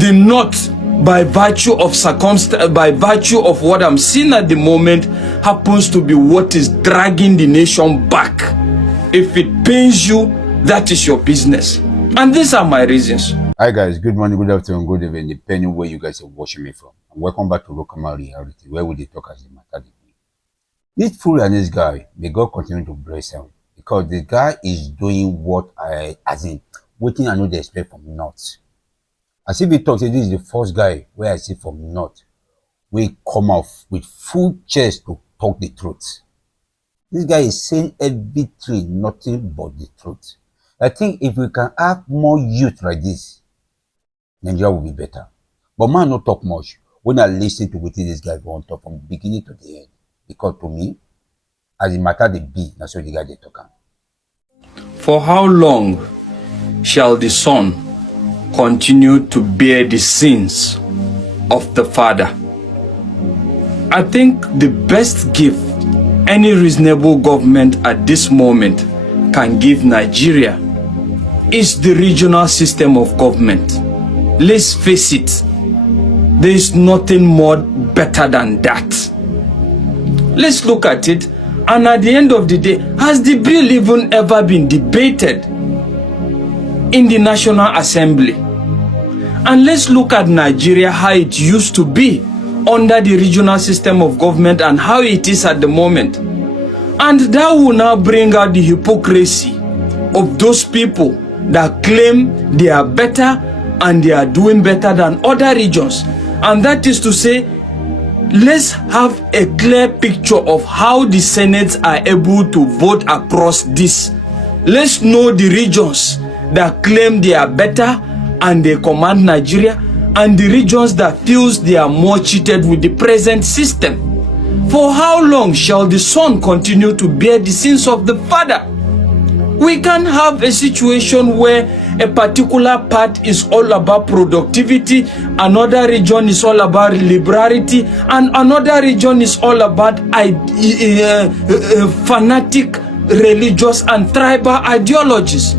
the North, by virtue of circumstance, by virtue of what I'm seeing at the moment, happens to be what is dragging the nation back. If it pains you, that is your business. And these are my reasons. Hi guys, good morning, good afternoon, good evening, depending where you guys are watching me from. And welcome back to Local Reality, where we talk as the matter. This fool and this guy, may God continue to bless him, because the guy is doing what waiting I know they expect from North. As if he talks, this is the first guy where I see from North, we come off with full chest to talk the truth. This guy is saying everything, nothing but the truth. I think if we can have more youth like this, Nigeria will be better. But man, not talk much when I listen to what this guy wants to talk from the beginning to the end. Because to me, as the matter they be, that's what the guy they talk. For how long shall the Son continue to bear the sins of the Father? I think the best gift any reasonable government at this moment can give Nigeria is the regional system of government. Let's face it, there is nothing more better than that. Let's look at it, and at the end of the day, has the bill even ever been debated in the National Assembly? And let's look at Nigeria, how it used to be under the regional system of government and how it is at the moment. And that will now bring out the hypocrisy of those people that claim they are better and they are doing better than other regions. And that is to say, let's have a clear picture of how the Senates are able to vote across this. Let's know the regions that claim they are better and they command Nigeria, and the regions that feels they are more cheated with the present system. For how long shall the Son continue to bear the sins of the Father? We can have a situation where a particular part is all about productivity, another region is all about liberality, and another region is all about fanatic religious and tribal ideologies.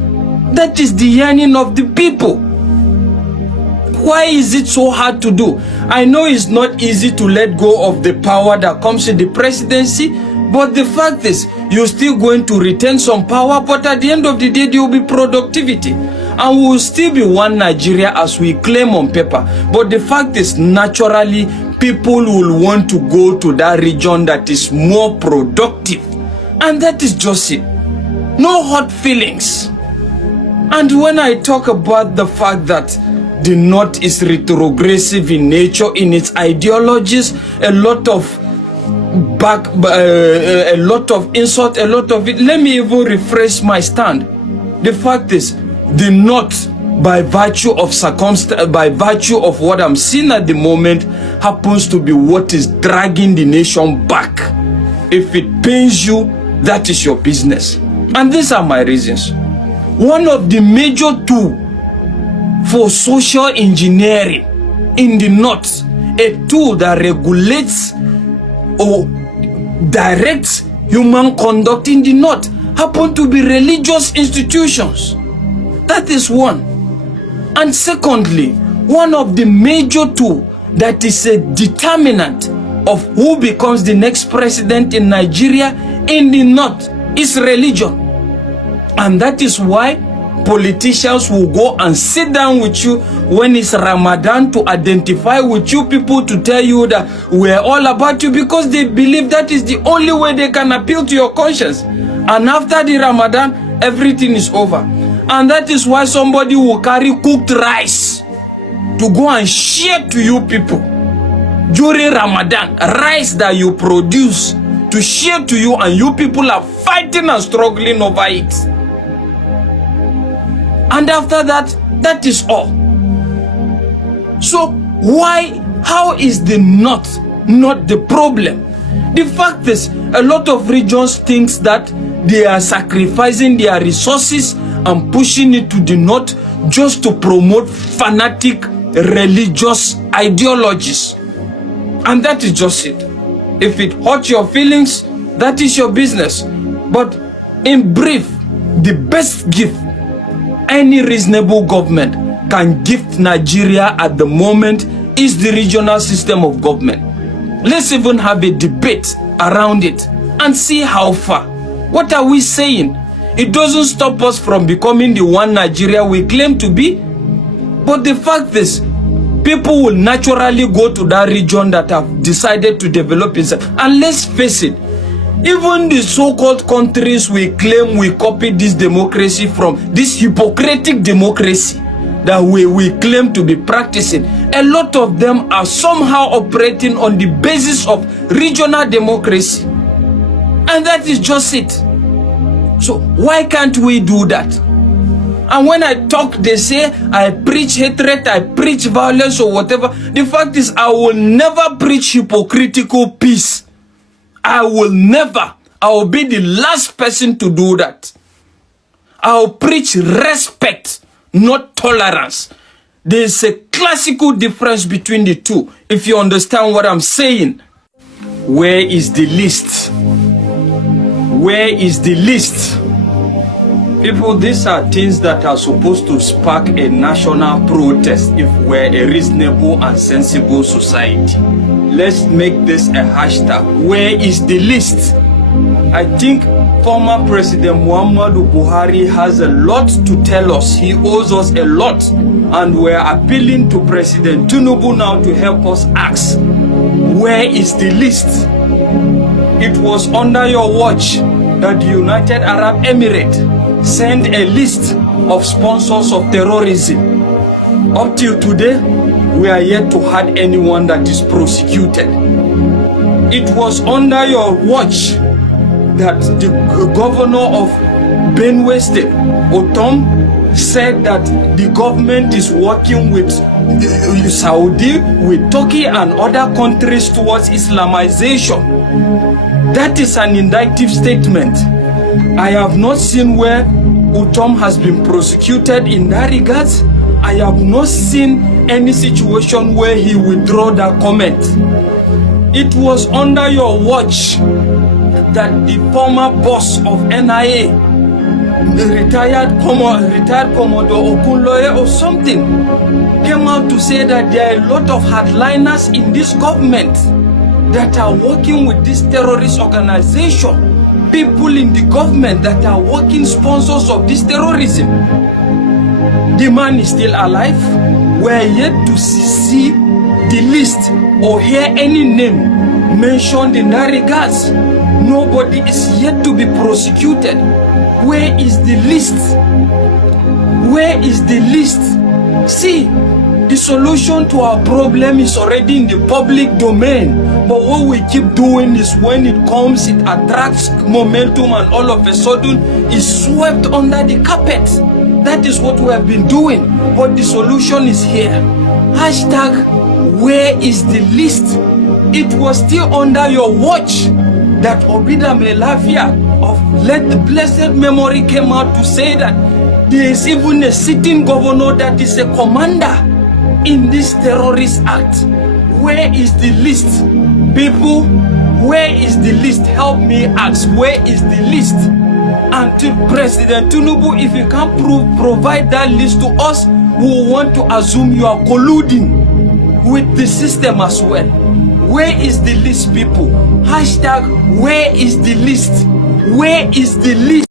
That is the yearning of the people. Why is it so hard to do? I know it's not easy to let go of the power that comes in the presidency, but the fact is, you're still going to retain some power, but at the end of the day, there will be productivity. And we will still be one Nigeria as we claim on paper. But the fact is, naturally, people will want to go to that region that is more productive. And that is just it. No hot feelings. And when I talk about the fact that the North is retrogressive in nature, in its ideologies, a lot of insult, a lot of it. Let me even rephrase my stand. The fact is, the North, by virtue of circumstance, by virtue of what I'm seeing at the moment, happens to be what is dragging the nation back. If it pains you, that is your business. And these are my reasons. One of the major tools for social engineering in the North, a tool that regulates or directs human conduct in the North, happen to be religious institutions. That is one. And secondly, one of the major tools that is a determinant of who becomes the next president in Nigeria in the North is religion. And that is why politicians will go and sit down with you when it's Ramadan to identify with you people, to tell you that we're all about you, because they believe that is the only way they can appeal to your conscience. And after the Ramadan, everything is over. And that is why somebody will carry cooked rice to go and share to you people during Ramadan. Rice that you produce to share to you, and you people are fighting and struggling over it. And after that, that is all. So how is the North not the problem? The fact is, a lot of regions think that they are sacrificing their resources and pushing it to the North just to promote fanatic religious ideologies. And that is just it. If it hurts your feelings, that is your business. But in brief, the best gift any reasonable government can gift Nigeria at the moment is the regional system of government. Let's even have a debate around it and see how far. What are we saying? It doesn't stop us from becoming the one Nigeria we claim to be. But the fact is, people will naturally go to that region that have decided to develop itself. And let's face it, even the so-called countries we claim we copied this democracy from, this hypocritic democracy that we claim to be practicing, a lot of them are somehow operating on the basis of regional democracy. And that is just it. So why can't we do that? And when I talk, they say I preach hatred, I preach violence or whatever. The fact is, I will never preach hypocritical peace. I will never. I will be the last person to do that. I will preach respect, not tolerance. There is a classical difference between the two, if you understand what I'm saying. Where is the list? Where is the list? People, these are things that are supposed to spark a national protest if we're a reasonable and sensible society. Let's make this a hashtag. Where is the list? I think former President Muhammadu Buhari has a lot to tell us. He owes us a lot. And we're appealing to President Tinubu now to help us ask, where is the list? It was under your watch that the United Arab Emirates sent a list of sponsors of terrorism. Up till today, we are yet to have anyone that is prosecuted. It was under your watch that the governor of Benue State, Utom, said that the government is working with Saudi, with Turkey and other countries towards Islamization. That is an indictive statement. I have not seen where Utom has been prosecuted in that regard. I have not seen any situation where he withdrew that comment. It was under your watch that the former boss of NIA, the retired Commodore Okunloye or something, came out to say that there are a lot of hardliners in this government that are working with this terrorist organization, people in the government that are working sponsors of this terrorism. The man is still alive. We're yet to see the list or hear any name mentioned in that regards. Nobody is yet to be prosecuted. Where is the list? Where is the list? See, the solution to our problem is already in the public domain. But what we keep doing is when it comes, it attracts momentum and all of a sudden is swept under the carpet. That is what we have been doing. But the solution is here. Hashtag, where is the list? It was still under your watch that Obida Melafia of let the blessed memory came out to say that there is even a sitting governor that is a commander in this terrorist act. Where is the list? People, where is the list? Help me ask, where is the list? And to President Tinubu, if you can't provide that list to us, we will want to assume you are colluding with the system as well. Where is the list, people? Hashtag, where is the list? Where is the list?